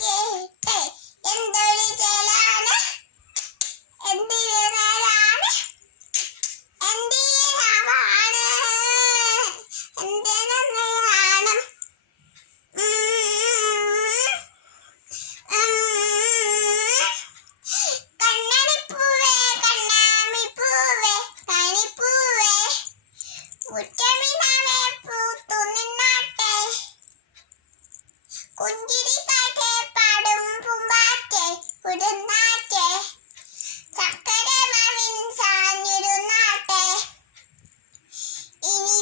കേട്ടെ എന്തൊരു ചേലാണ് എന്തിനാണ് എന്തിനാണ് എന്തിനാണ് കണ്ണാടിപ്പൂവേ കണ്ണാമിപ്പൂവേ കണിപ്പൂവേ മുറ്റമിനാവേ പൂത്തു നിന്നാട്ടെ കുഞ്ചിരി കാറ്റേ പാടും പൂമ്പാറ്റേ കുടുന്നാറ്റേ ചക്കര മാവിൻ സാഞ്ഞിരുന്നാട്ടെ ഇനി